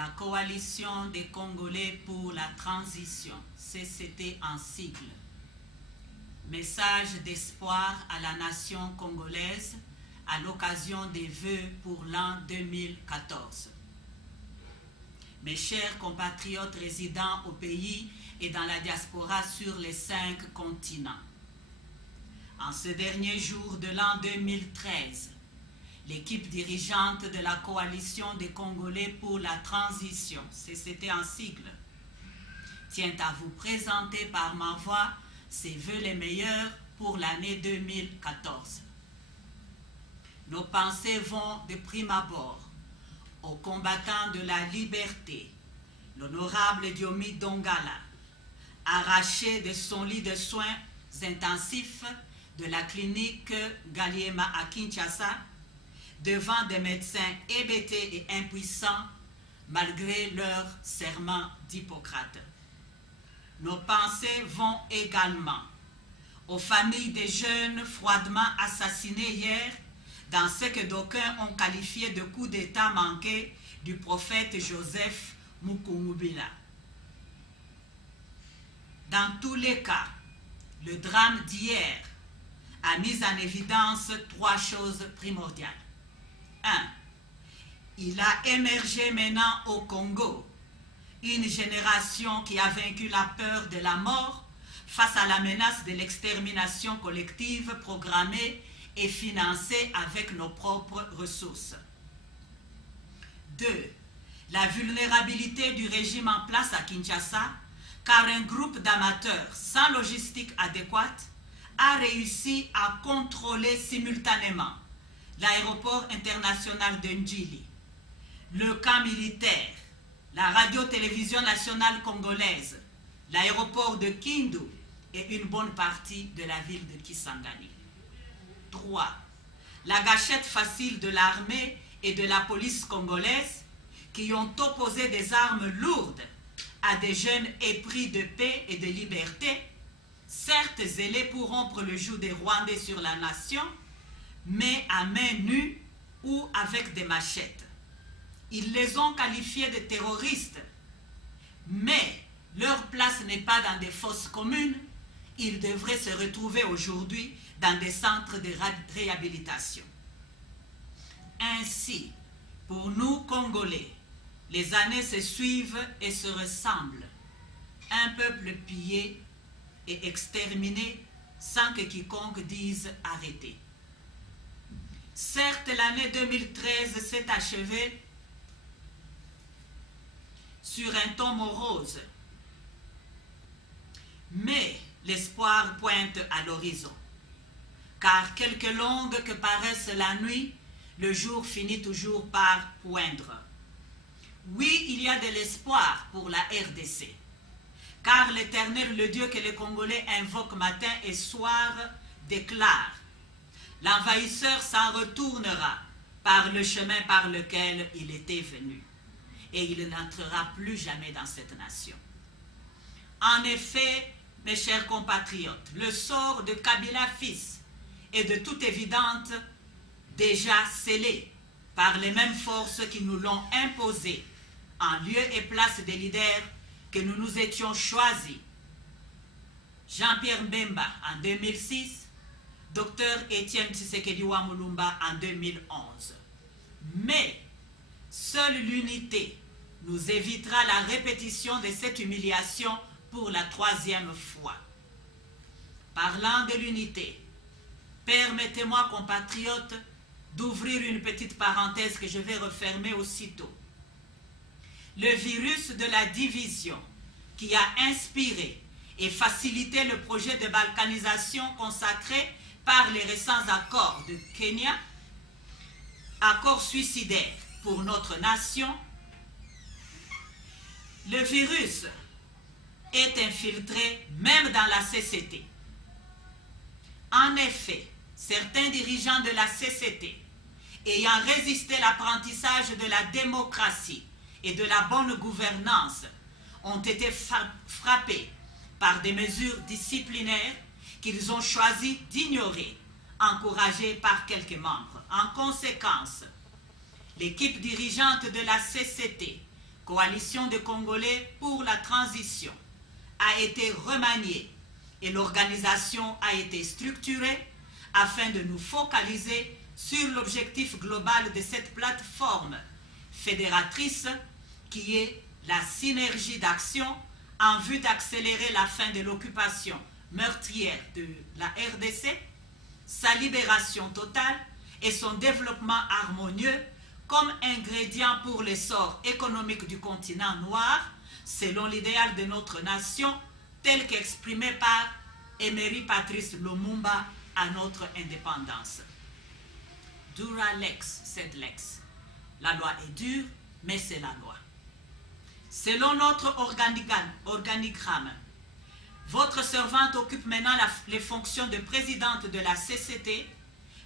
la Coalition des Congolais pour la transition, CCT en sigle. Message d'espoir à la nation congolaise à l'occasion des vœux pour l'an 2014. Mes chers compatriotes résidant au pays et dans la diaspora sur les 5 continents. En ce dernier jour de l'an 2013, l'équipe dirigeante de la Coalition des Congolais pour la transition, CCT en sigle, tient à vous présenter par ma voix ses vœux les meilleurs pour l'année 2014. Nos pensées vont de prime abord aux combattants de la liberté, l'honorable Diomi Dongala, arraché de son lit de soins intensifs de la clinique Galiema à Kinshasa, devant des médecins hébétés et impuissants malgré leur serment d'Hippocrate. Nos pensées vont également aux familles des jeunes froidement assassinés hier dans ce que d'aucuns ont qualifié de coup d'État manqué du prophète Joseph Mukungubila. Dans tous les cas, le drame d'hier a mis en évidence 3 choses primordiales. 1. Il a émergé maintenant au Congo une génération qui a vaincu la peur de la mort face à la menace de l'extermination collective programmée et financée avec nos propres ressources. 2. La vulnérabilité du régime en place à Kinshasa, car un groupe d'amateurs sans logistique adéquate a réussi à contrôler simultanément l'aéroport international de Ndjili, le camp militaire, la radio-télévision nationale congolaise, l'aéroport de Kindu et une bonne partie de la ville de Kisangani. 3. La gâchette facile de l'armée et de la police congolaise qui ont opposé des armes lourdes à des jeunes épris de paix et de liberté, certes zélés pour rompre le joug des Rwandais sur la nation, mais à main nue ou avec des machettes. Ils les ont qualifiés de terroristes, mais leur place n'est pas dans des fosses communes. Ils devraient se retrouver aujourd'hui dans des centres de réhabilitation. Ainsi, pour nous Congolais, les années se suivent et se ressemblent. Un peuple pillé et exterminé sans que quiconque dise arrêter. Certes, l'année 2013 s'est achevée sur un ton morose, mais l'espoir pointe à l'horizon, car quelque longue que paraisse la nuit, le jour finit toujours par poindre. Oui, il y a de l'espoir pour la RDC, car l'Éternel, le Dieu que les Congolais invoquent matin et soir, déclare: l'envahisseur s'en retournera par le chemin par lequel il était venu, et il n'entrera plus jamais dans cette nation. En effet, mes chers compatriotes, le sort de Kabila fils est de toute évidence déjà scellé par les mêmes forces qui nous l'ont imposé en lieu et place des leaders que nous nous étions choisis. Jean-Pierre Mbemba en 2006, Dr Étienne Tshisekedi Wamulumba en 2011. Mais seule l'unité nous évitera la répétition de cette humiliation pour la 3e fois. Parlant de l'unité, permettez-moi, compatriotes, d'ouvrir une petite parenthèse que je vais refermer aussitôt. Le virus de la division qui a inspiré et facilité le projet de balkanisation consacré par les récents accords de Kenya, accords suicidaires pour notre nation, le virus est infiltré même dans la CCT. En effet, certains dirigeants de la CCT, ayant résisté l'apprentissage de la démocratie et de la bonne gouvernance, ont été frappés par des mesures disciplinaires qu'ils ont choisi d'ignorer, encouragées par quelques membres. En conséquence, l'équipe dirigeante de la CCT Coalition des Congolais pour la transition, a été remaniée et l'organisation a été structurée afin de nous focaliser sur l'objectif global de cette plateforme fédératrice qui est la synergie d'action en vue d'accélérer la fin de l'occupation meurtrière de la RDC, sa libération totale et son développement harmonieux comme ingrédient pour l'essor économique du continent noir, selon l'idéal de notre nation, tel qu'exprimé par Emery Patrice Lumumba à notre indépendance. Dura lex, sed lex. La loi est dure, mais c'est la loi. Selon notre organigramme, votre servante occupe maintenant les fonctions de présidente de la CCT.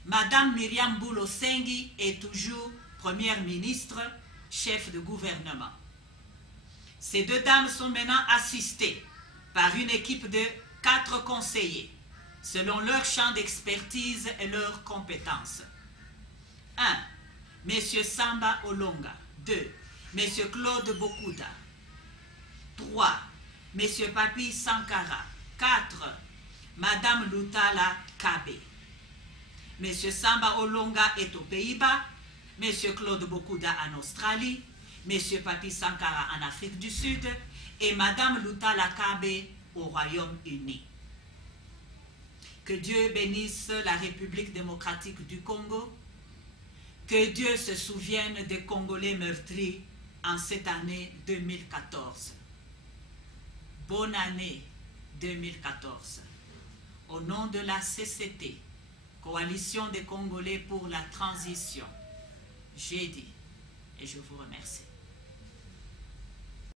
Madame Myriam Boulo Sengi est toujours première ministre, chef de gouvernement. Ces deux dames sont maintenant assistées par une équipe de 4 conseillers, selon leur champ d'expertise et leurs compétences. 1. Monsieur Samba Olonga. 2. Monsieur Claude Bokouda. 3. Monsieur Papi Sankara. 4. Madame Lutala Kabe. Monsieur Samba Olonga est aux Pays-Bas. Monsieur Claude Bokouda en Australie. Monsieur Papi Sankara en Afrique du Sud. Et Madame Lutala Kabe au Royaume-Uni. Que Dieu bénisse la République démocratique du Congo. Que Dieu se souvienne des Congolais meurtris en cette année 2014. Bonne année 2014. Au nom de la CCT, Coalition des Congolais pour la transition, j'ai dit et je vous remercie.